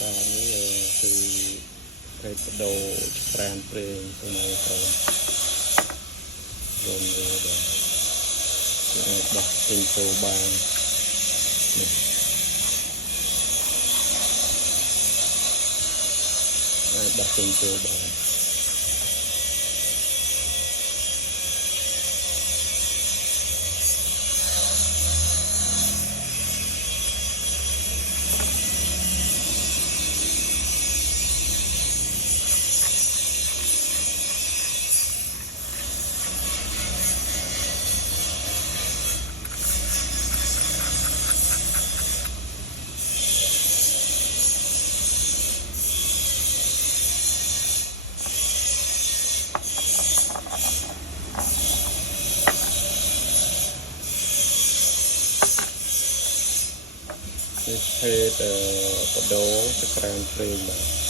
បាទនេះគឺប្រេតបដូរច្រើនព្រេងទៅនៅក្រោមរងវាបាទអាចបោះចេញចូលបាននេះអាចបោះចេញចូលបាននេះភេទបដូរចក្រានព្រេងបាទ